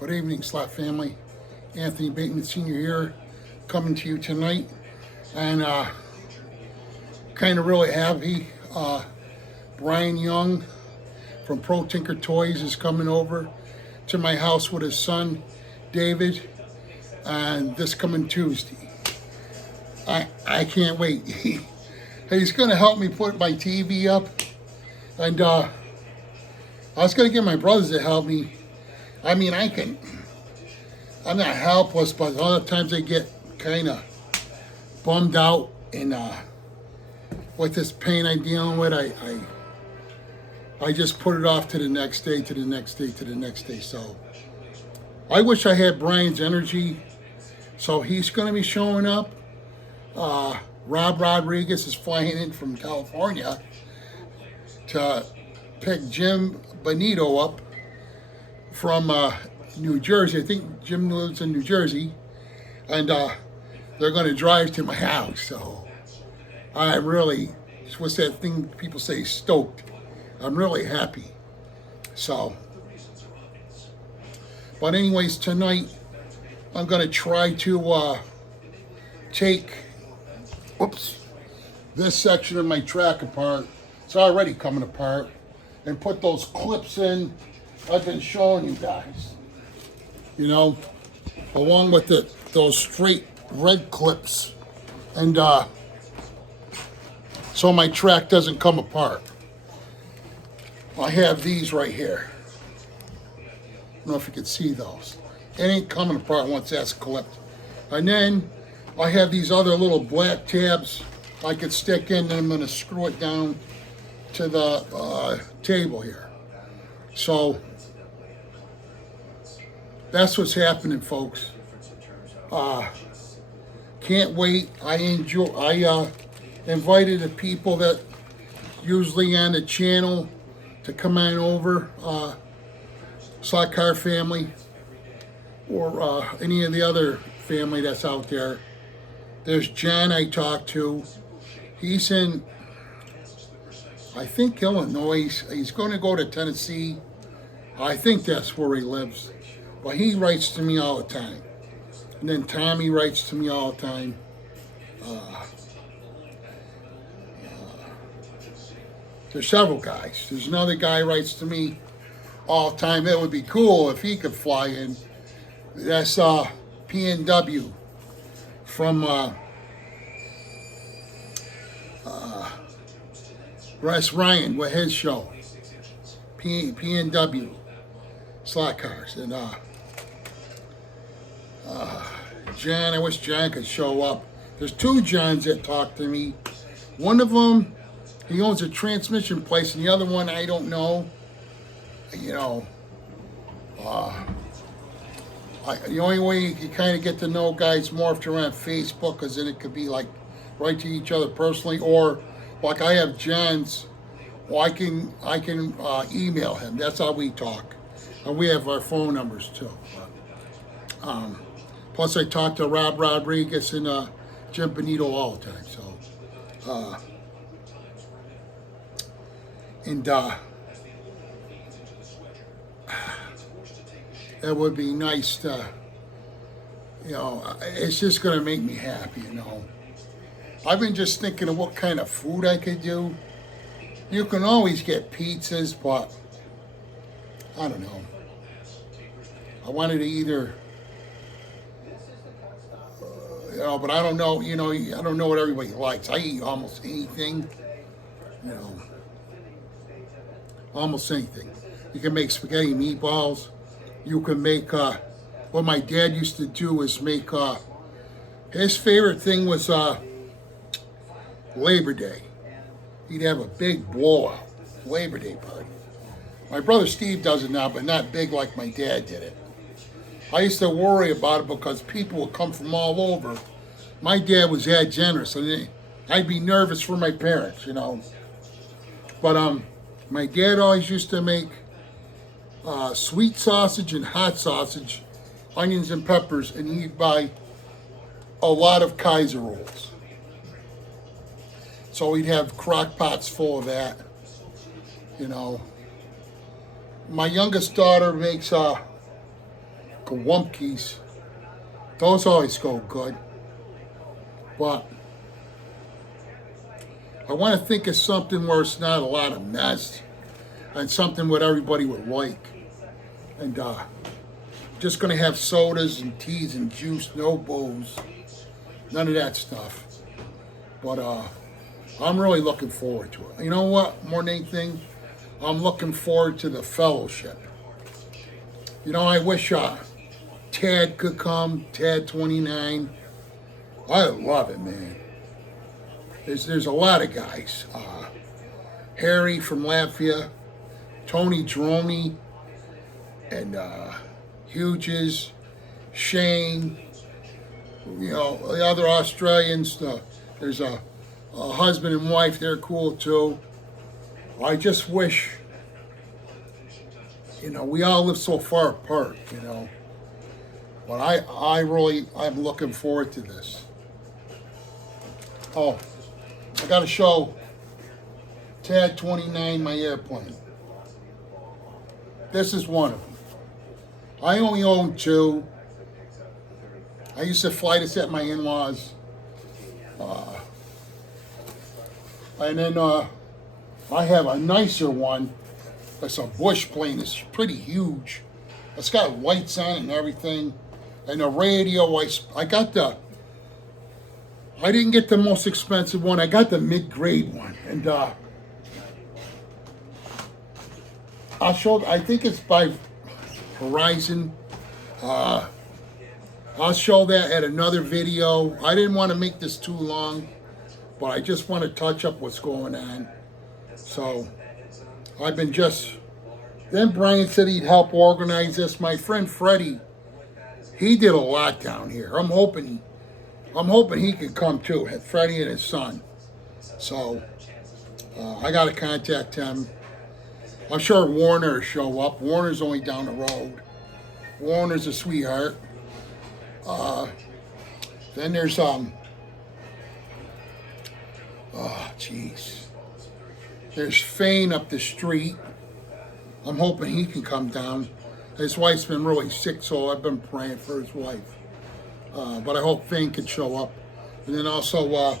Good evening, Slot family. Anthony Bateman Sr. here, coming to you tonight. And kind of really happy. Brian Young from Pro Tinker Toys is coming over to my house with his son, David, and this coming Tuesday. I can't wait. He's going to help me put my TV up. And I was going to get my brothers to help me. I mean, I'm not helpless, but a lot of times I get kind of bummed out and with this pain I'm dealing with, I just put it off to the next day, to the next day, to the next day. So I wish I had Brian's energy. So he's going to be showing up. Rob Rodriguez is flying in from California to pick Jim Benito up from New Jersey. I think Jim lives in New Jersey, and they're going to drive to my house. So I'm really, what's that thing people say, stoked. I'm really happy. So, but anyways, tonight I'm going to try to take, this section of my track apart. It's already coming apart, and put those clips in I've been showing you guys. You know, along with those straight red clips, and so my track doesn't come apart. I have these right here. I don't know if you can see those. It ain't coming apart once that's clipped. And then I have these other little black tabs I could stick in, and I'm going to screw it down to the table here. So that's what's happening, folks. Can't wait. I invited the people that usually on the channel to come on over, Slot Car family, or any of the other family that's out there. There's John I talked to. He's in, I think, Illinois. He's going to go to Tennessee. I think that's where he lives. But he writes to me all the time. And then Tommy writes to me all the time. There's several guys. There's another guy writes to me all the time. It would be cool if he could fly in. That's PNW from Russ Ryan with his show. PNW Slot Cars. And John, I wish John could show up. There's two Johns that talk to me. One of them, he owns a transmission place, and the other one, I don't know. You know, the only way you can kind of get to know guys more if they're on Facebook, because then it could be like write to each other personally, or like I have John's, well, I can email him. That's how we talk, and we have our phone numbers too. Plus, I talk to Rob Rodriguez and Jim Benito all the time. So, it would be nice to, you know, it's just going to make me happy, you know. I've been just thinking of what kind of food I could do. You can always get pizzas, but I don't know. I wanted to either, you know, but I don't know, you know, I don't know what everybody likes. I eat almost anything, you know, almost anything. You can make spaghetti meatballs. You can make, what my dad used to do is make, his favorite thing was Labor Day. He'd have a big blowout, Labor Day party. My brother Steve does it now, but not big like my dad did it. I used to worry about it because people would come from all over. My dad was that generous, and I'd be nervous for my parents, you know. But my dad always used to make sweet sausage and hot sausage, onions and peppers, and he'd buy a lot of Kaiser rolls. So we'd have crock pots full of that, you know. My youngest daughter makes Kawumpkis. Those always go good. But I want to think of something where it's not a lot of mess and something what everybody would like. And just going to have sodas and teas and juice, no booze, none of that stuff. But I'm really looking forward to it. You know what? More than anything, I'm looking forward to the fellowship. You know, I wish Tad could come, Tad 29. I love it, man. There's a lot of guys. Harry from Latvia, Tony Droney, and Hughes, Shane, you know, the other Australians. There's a husband and wife, they're cool too. I just wish, you know, we all live so far apart, you know. But I'm looking forward to this. Oh, I got to show Tad 29 my airplane. This is one of them. I only own two. I used to fly this at my in-laws. And then I have a nicer one. It's a Bush plane. It's pretty huge. It's got lights on it and everything. And the radio, I didn't get the most expensive one. I got the mid-grade one. And I think it's by Horizon. I'll show that at another video. I didn't want to make this too long, but I just want to touch up what's going on. So I've been then Brian said he'd help organize this. My friend Freddie, he did a lot down here. I'm hoping he could come too, Freddie and his son. So I got to contact him. I'm sure Warner will show up. Warner's only down the road. Warner's a sweetheart. Then there's there's Fane up the street. I'm hoping he can come down. His wife's been really sick, so I've been praying for his wife. But I hope Fane could show up. And then also,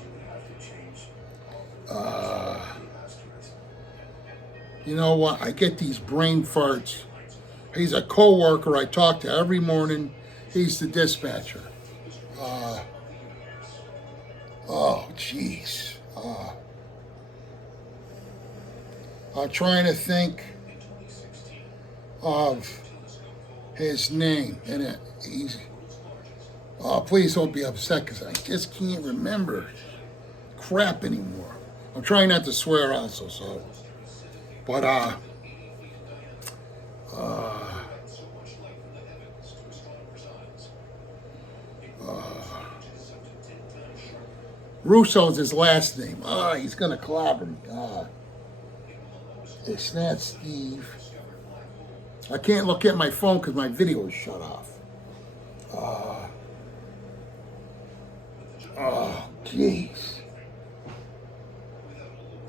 you know what? I get these brain farts. He's a co-worker I talk to every morning. He's the dispatcher. I'm trying to think of his name. And please don't be upset because I just can't remember crap anymore. I'm trying not to swear also, so. But, Russo's his last name. He's going to clobber me. It's not Steve. I can't look at my phone because my video is shut off. Jeez.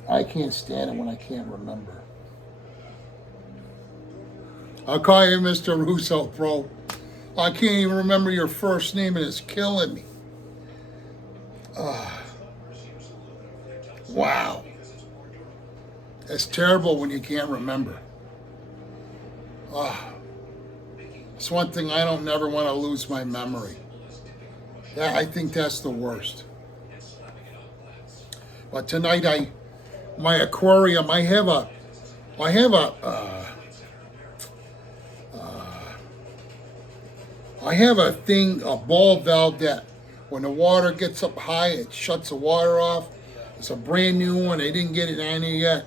I can't stand it when I can't remember. I'll call you Mr. Russo, bro. I can't even remember your first name and it's killing me. Wow. It's terrible when you can't remember. It's one thing I don't never want to lose my memory. I think that's the worst. But tonight my aquarium, I have a thing, a ball valve that when the water gets up high, it shuts the water off. It's a brand new one. I didn't get it on here yet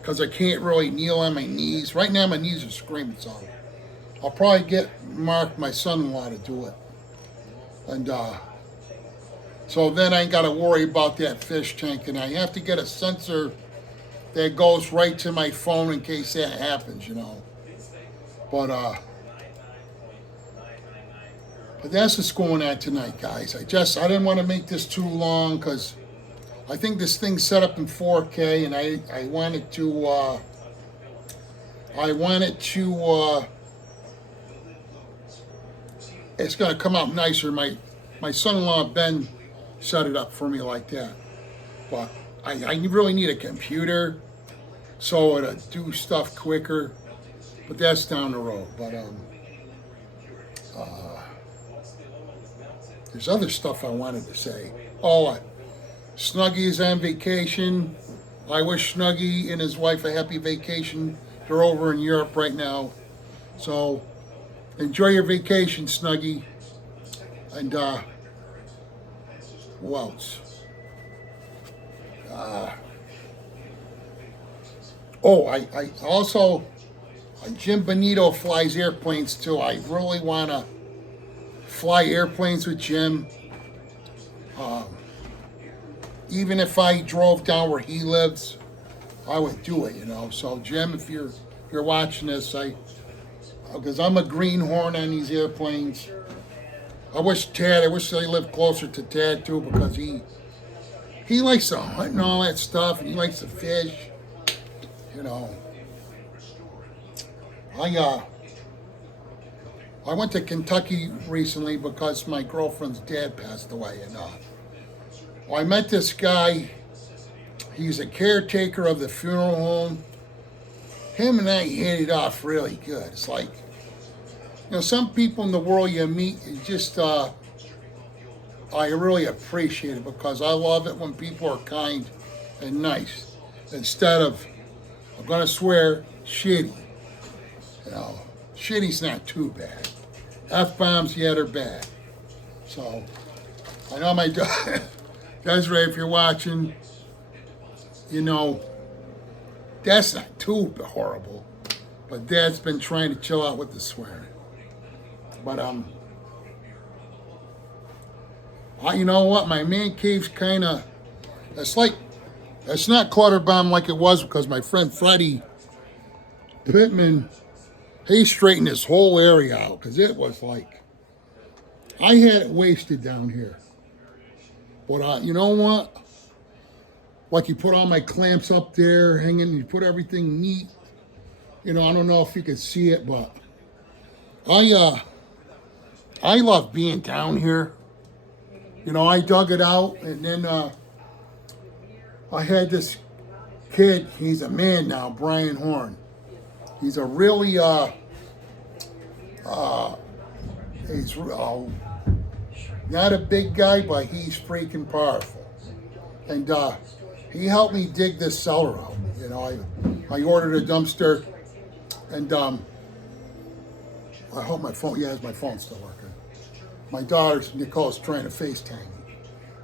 because I can't really kneel on my knees. Right now my knees are screaming, so I'll probably get Mark, my son-in-law, to do it. And so then I ain't got to worry about that fish tank, and I have to get a sensor that goes right to my phone in case that happens, you know. But that's what's going on tonight, guys. I didn't want to make this too long because I think this thing's set up in 4K, and I wanted to it's gonna come out nicer. My son-in-law Ben set it up for me like that. But I really need a computer so it'll do stuff quicker. But that's down the road. But there's other stuff I wanted to say. Oh, Snuggie is on vacation. I wish Snuggie and his wife a happy vacation. They're over in Europe right now. So enjoy your vacation, Snuggie. And who else? I also, Jim Benito flies airplanes too. I really want to fly airplanes with Jim. Even if I drove down where he lives, I would do it, you know. So Jim, if you're watching this, because I'm a greenhorn on these airplanes. I wish I lived closer to Tad too, because he likes to hunt and all that stuff, and he likes to fish, you know. I went to Kentucky recently because my girlfriend's dad passed away, and I met this guy. He's a caretaker of the funeral home. Him and I hit it off really good. It's like, you know, some people in the world you meet, you just, I really appreciate it, because I love it when people are kind and nice instead of, I'm going to swear, shitty. You know, shitty's not too bad. F-bombs, yeah, they're bad. So, I know my Desiree, if you're watching, you know, that's not too horrible. But Dad's been trying to chill out with the swearing. But, you know what? My man cave's kind of, it's not clutter bomb like it was, because my friend Freddie Pittman, he straightened this whole area out, because it was like, I had it wasted down here. But you know what? Like, you put all my clamps up there, hanging, you put everything neat. You know, I don't know if you can see it, but I love being down here. You know, I dug it out, and then I had this kid. He's a man now, Brian Horn. He's a really he's not a big guy, but he's freaking powerful. And he helped me dig this cellar out. You know, I ordered a dumpster, and I hope my phone, my phone's still working. My daughter, Nicole's trying to FaceTime me.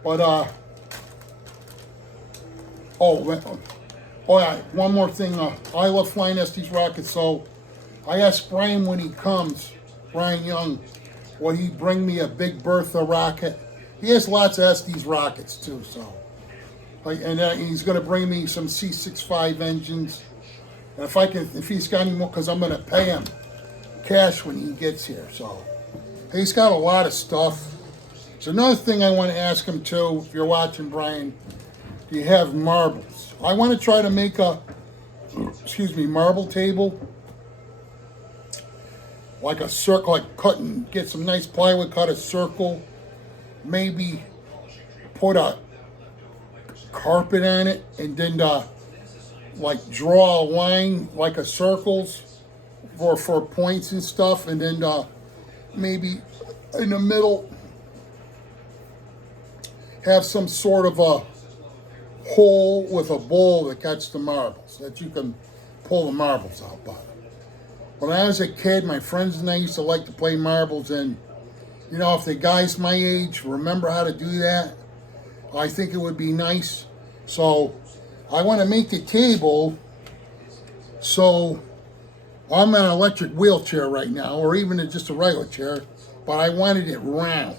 But, yeah, one more thing. I love flying Estes rockets, so I asked Brian when he comes, Brian Young, will he bring me a Big Bertha rocket? He has lots of Estes rockets too, so. And he's going to bring me some C65 engines. And if he's got any more, because I'm going to pay him cash when he gets here, so. He's got a lot of stuff. So another thing I want to ask him too, if you're watching, Brian, do you have marbles? I want to try to make a, marble table. Like a circle, like get some nice plywood, cut a circle. Maybe put a carpet on it, and then like draw a line like a circles for points and stuff, and then maybe in the middle have some sort of a hole with a bowl that catches the marbles, that you can pull the marbles out by. When I was a kid, my friends and I used to like to play marbles, and you know, if the guys my age remember how to do that, I think it would be nice. So I want to make the table, so I'm in an electric wheelchair right now, or even just a regular chair, but I wanted it round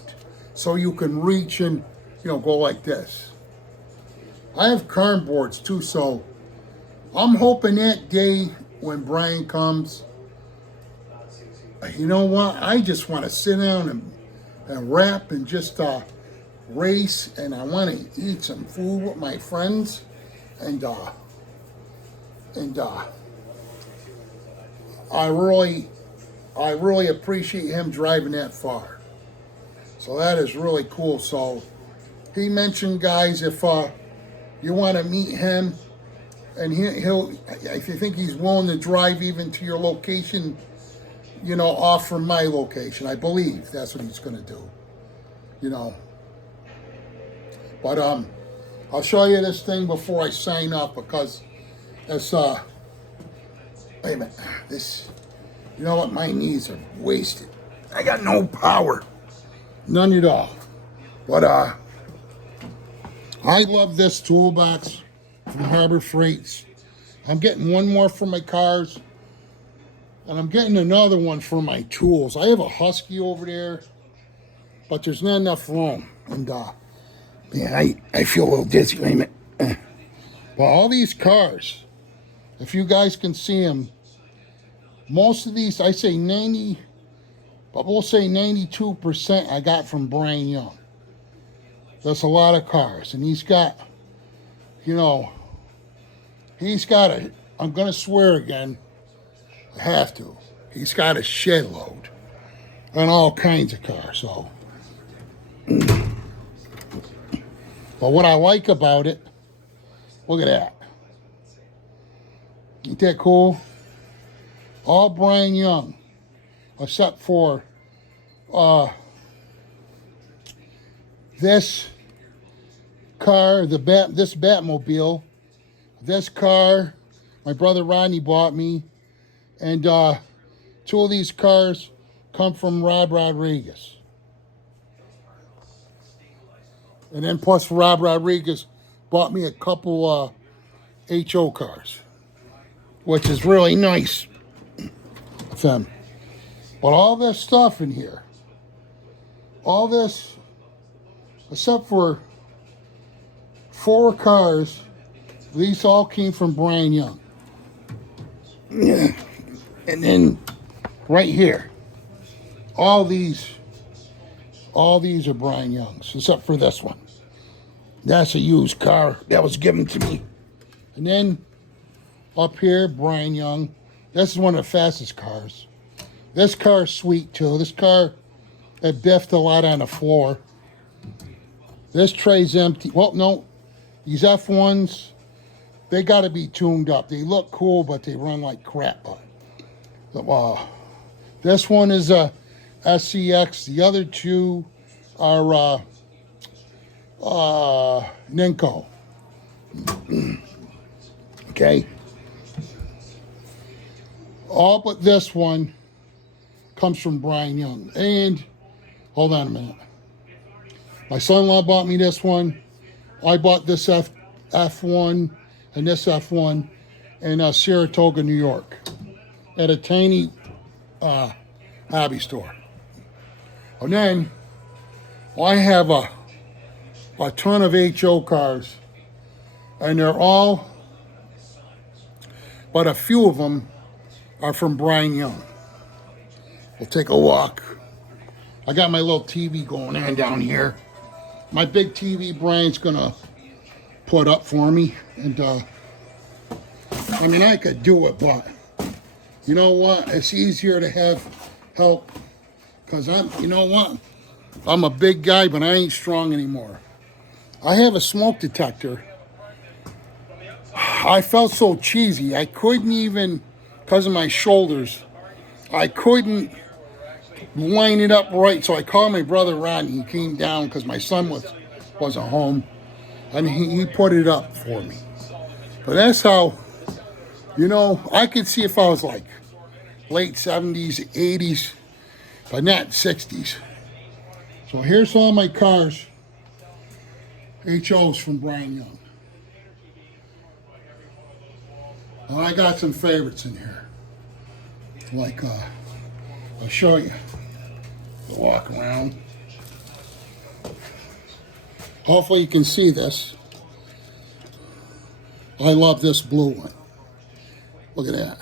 so you can reach and, you know, go like this. I have carm boards too, so I'm hoping that day when Brian comes, you know what, I just want to sit down and rap and just race, and I want to eat some food with my friends, and I really appreciate him driving that far. So that is really cool. So he mentioned, guys, if you want to meet him, and I think he's willing to drive even to your location, you know, off from my location. I believe that's what he's going to do, you know. But I'll show you this thing before I sign off, because it's wait a minute, this, you know what, my knees are wasted. I got no power, none at all. But I love this toolbox from Harbor Freights. I'm getting one more for my cars, and I'm getting another one for my tools. I have a Husky over there, but there's not enough room. And man, I feel a little dizzy. Wait a minute. But all these cars, if you guys can see them, most of these, I say 90, but we'll say 92% I got from Brian Young. That's a lot of cars. And he's got, you know, he's got a, I'm going to swear again, I have to. He's got a shed load on all kinds of cars. So, but what I like about it, look at that. Ain't that cool? All Brian Young, except for this car, this Batmobile, this car, my brother Rodney bought me, and two of these cars come from Rob Rodriguez. And then plus Rob Rodriguez bought me a couple HO cars, which is really nice of them. But all this stuff in here, all this, except for 4 cars, these all came from Brian Young. And then right here, all these are Brian Young's, except for this one. That's a used car that was given to me. And then up here, Brian Young. This is one of the fastest cars. This car is sweet too. This car, it biffed a lot on the floor. This tray's empty. Well, no, these F1s, they got to be tuned up. They look cool, but they run like crap. This one is a SCX. The other two are Ninko. Okay. All but this one comes from Brian Young. And hold on a minute. My son-in-law bought me this one. I bought this F1 and this F1 in Saratoga, New York, at a tiny hobby store. And then I have a ton of HO cars, and they're all, but a few of them are from Brian Young. We'll take a walk. I got my little TV going on down here. My big TV Brian's gonna put up for me, and I mean, I could do it, but you know what? It's easier to have help, because you know what? I'm a big guy, but I ain't strong anymore. I have a smoke detector. I felt so cheesy. I couldn't even, because of my shoulders, I couldn't line it up right. So I called my brother Rodney. He came down because my son wasn't home, and he put it up for me. But that's how, you know, I could see if I was like late 70s, 80s, but not 60s. So here's all my cars, HOs from Brian Young. And I got some favorites in here. Like, I'll show you. Walk around. Hopefully you can see this. I love this blue one. Look at that.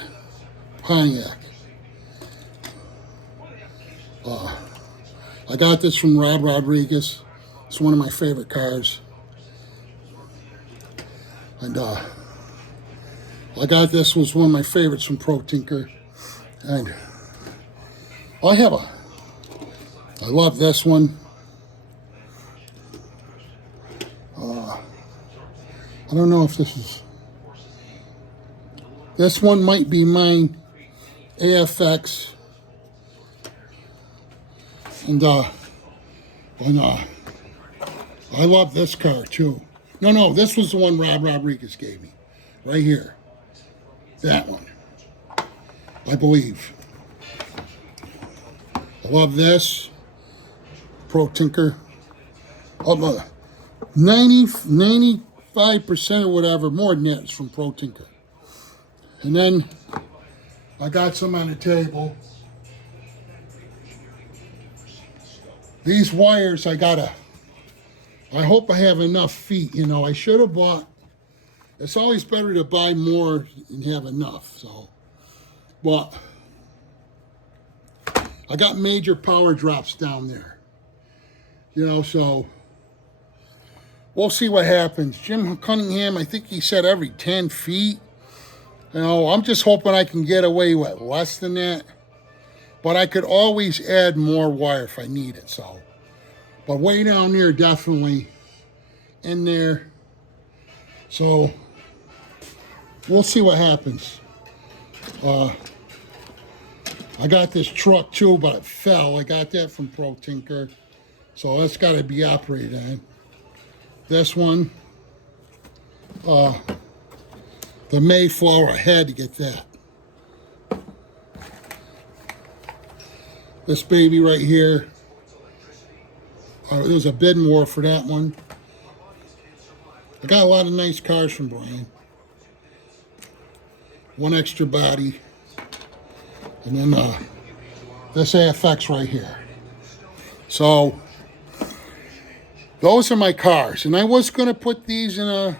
Pontiac. I got this from Rob Rodriguez. It's one of my favorite cars. And I got this, was one of my favorites from Pro Tinker. And I love this one. I don't know if this one might be mine, AFX. And I love this car too. No, this was the one Rob Rodriguez gave me. Right here. That one. I believe. I love this. Pro Tinker. 95% or whatever, more than that is from Pro Tinker. And then I got some on the table. These wires, I hope I have enough feet. You know, I should have bought, it's always better to buy more and have enough. So, but I got major power drops down there. You know, so we'll see what happens. Jim Cunningham, I think he said every 10 feet. You know, I'm just hoping I can get away with less than that. But I could always add more wire if I need it, so. But way down there, definitely in there. So, we'll see what happens. I got this truck too, but it fell. I got that from Pro Tinker. So that's got to be operated on. This one, the Mayflower, I had to get that. This baby right here, there was a bidding war for that one. I got a lot of nice cars from Brian. One extra body. And then this AFX right here. So, those are my cars. And I was going to put these in a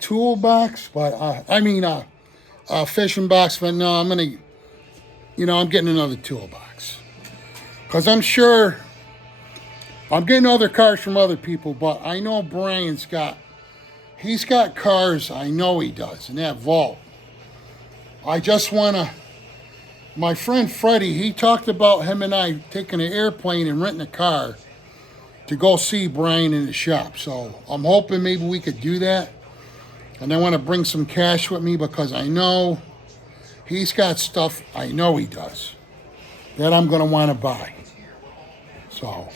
toolbox, but a fishing box, but no, I'm going to, you know, I'm getting another toolbox. Because I'm sure I'm getting other cars from other people, but I know Brian's he's got cars, I know he does, in that vault. I just want to, my friend Freddie, he talked about him and I taking an airplane and renting a car to go see Brian in the shop. So I'm hoping maybe we could do that. And I want to bring some cash with me because I know he's got stuff, I know he does, that I'm going to want to buy. So,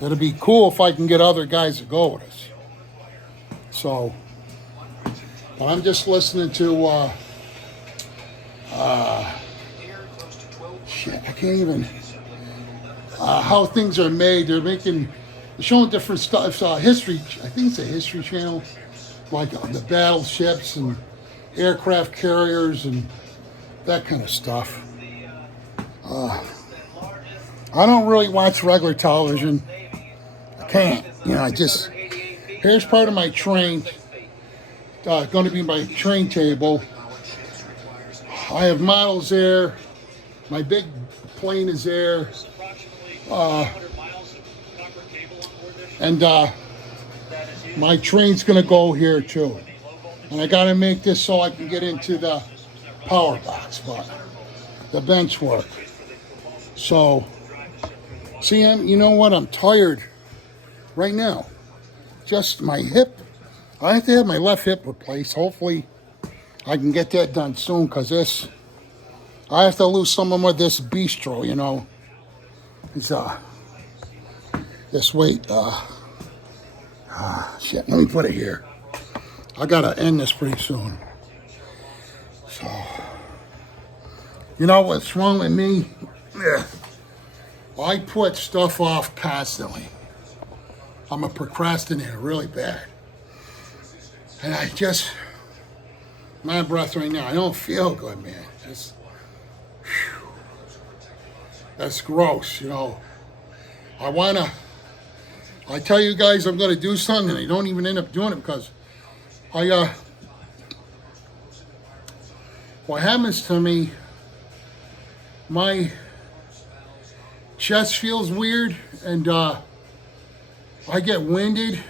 it'll be cool if I can get other guys to go with us. So, but I'm just listening to, shit, I can't even, how things are made. They're showing different stuff. History, I think it's a History Channel. Like the battleships and aircraft carriers and that kind of stuff. I don't really watch regular television. I can't. You know, here's part of my train. Going to be my train table. I have models there. My big plane is there. And my train's going to go here too. And I got to make this so I can get into the power box, but the bench work. So, see, you know what? I'm tired right now. Just my hip. I have to have my left hip replaced. Hopefully, I can get that done soon because I have to lose some of this bistro, you know. It's, this weight, shit, let me put it here. I gotta end this pretty soon. So, you know what's wrong with me? Yeah. I put stuff off constantly. I'm a procrastinator really bad. And my breath right now, I don't feel good, man. That's gross, you know. I tell you guys I'm going to do something and I don't even end up doing it because what happens to me, my chest feels weird and I get winded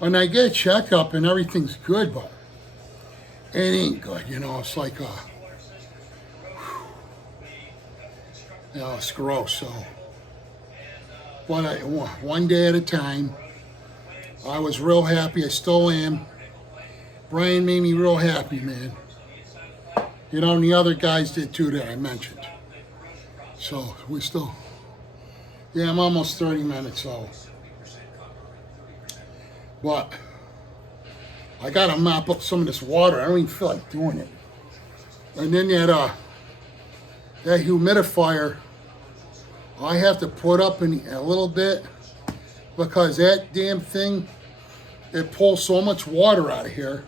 and I get checked up and everything's good, but it ain't good, you know. It's like, you know, it's gross, so. But one day at a time. I was real happy. I still am. Brian made me real happy, man. You know, and the other guys did too that I mentioned. So we still, yeah, I'm almost 30 minutes old. But I gotta mop up some of this water. I don't even feel like doing it. And then that humidifier, I have to put up in a little bit because that damn thing, it pulls so much water out of here.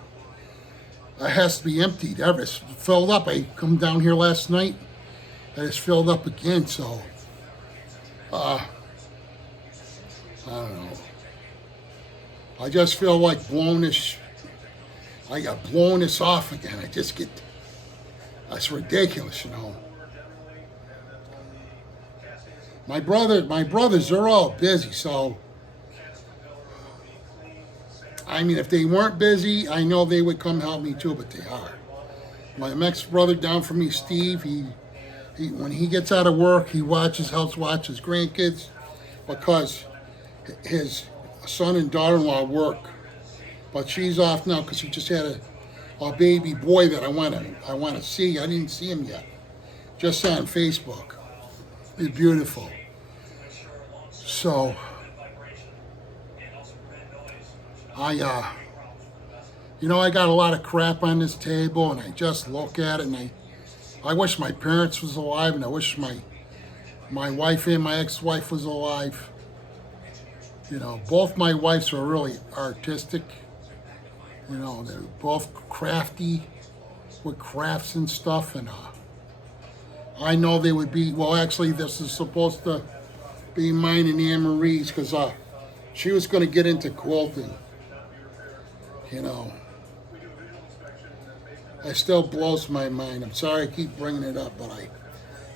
It has to be emptied. It's filled up. I come down here last night and it's filled up again. So, I don't know. I just feel like blowing this. I got blowing this off again. I just get. That's ridiculous, you know. My brothers, they're all busy. So, I mean, if they weren't busy, I know they would come help me too, but they are. My next brother down from me, Steve, he when he gets out of work, he helps watch his grandkids because his son and daughter-in-law work. But she's off now because he just had a baby boy that I want to see. I didn't see him yet. Just on Facebook. He's beautiful. So I got a lot of crap on this table, and I just look at it, and I wish my parents was alive, and I wish my wife and my ex-wife was alive. You know, both my wives are really artistic. You know, they're both crafty with crafts and stuff, and I know they would be, well, actually, this is supposed to be mine and Anne Marie's, because she was going to get into quilting. You know, it still blows my mind. I'm sorry I keep bringing it up, but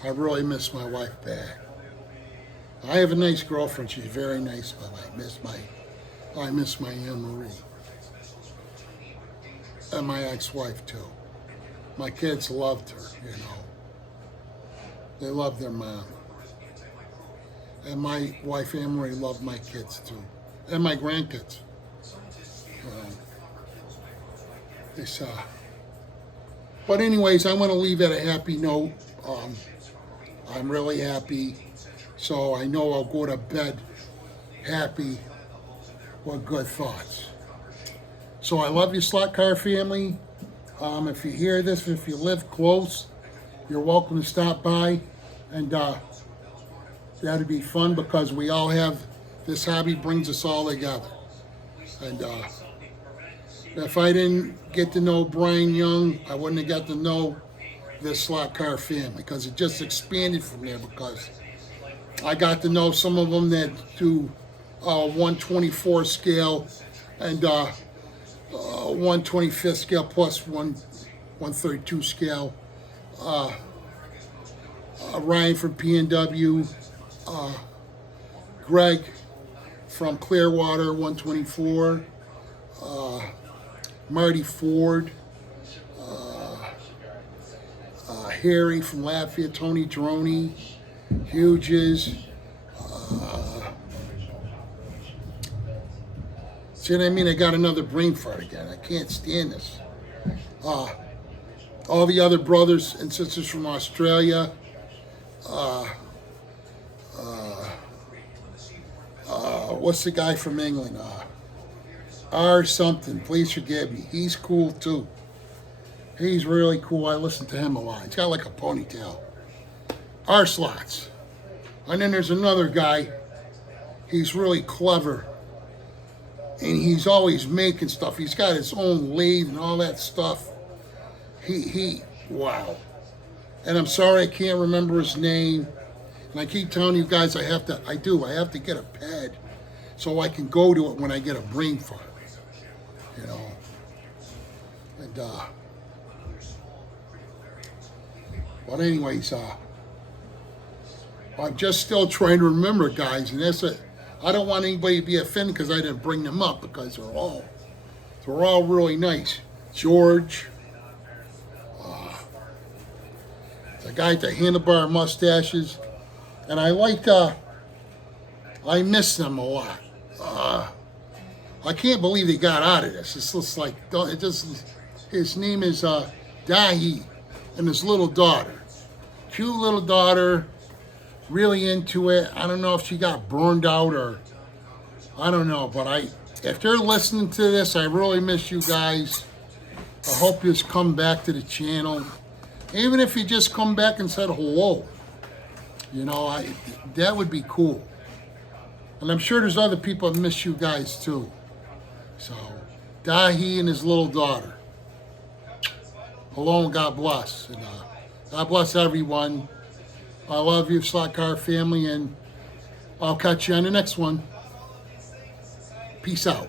I really miss my wife back. I have a nice girlfriend. She's very nice, but I miss my Anne Marie. And my ex-wife too. My kids loved her, you know. They loved their mom. And my wife Anne Marie loved my kids too. And my grandkids. But anyways, I want to leave at a happy note. I'm really happy. So I know I'll go to bed happy with good thoughts. So I love you, Slot Car family. If you hear this, if you live close, you're welcome to stop by. And that'd be fun because we all have, this hobby brings us all together. And if I didn't get to know Brian Young, I wouldn't have got to know this Slot Car family, because it just expanded from there, because I got to know some of them that do 1/24 scale and 1/25 scale plus 1/32 scale. Ryan from PNW, Greg from Clearwater 1/24, Marty Ford, Harry from Latvia, Tony Droney, Hughes. See what I mean? I got another brain fart again. I can't stand this. All the other brothers and sisters from Australia. What's the guy from England? R something. Please forgive me. He's cool too. He's really cool. I listen to him a lot. He's got like a ponytail. R Slots. And then there's another guy. He's really clever. And he's always making stuff. He's got his own lathe and all that stuff. Wow. And I'm sorry I can't remember his name. And I keep telling you guys I have to get a pad so I can go to it when I get a brain fart. You know. And but anyways, I'm just still trying to remember, guys, and that's it. I don't want anybody to be offended because I didn't bring them up, because they're all really nice. George, the guy with the handlebar mustaches, and I liked I miss them a lot. I can't believe they got out of this. It's just like, it just, his name is Dahi and his little daughter. Cute little daughter, really into it. I don't know if she got burned out or, I don't know, but if they're listening to this, I really miss you guys. I hope you just come back to the channel. Even if you just come back and said hello, you know, that would be cool. And I'm sure there's other people that miss you guys too. So, Dahi and his little daughter. Hello and God bless. And God bless everyone. I love you, Slot Car family, and I'll catch you on the next one. Peace out.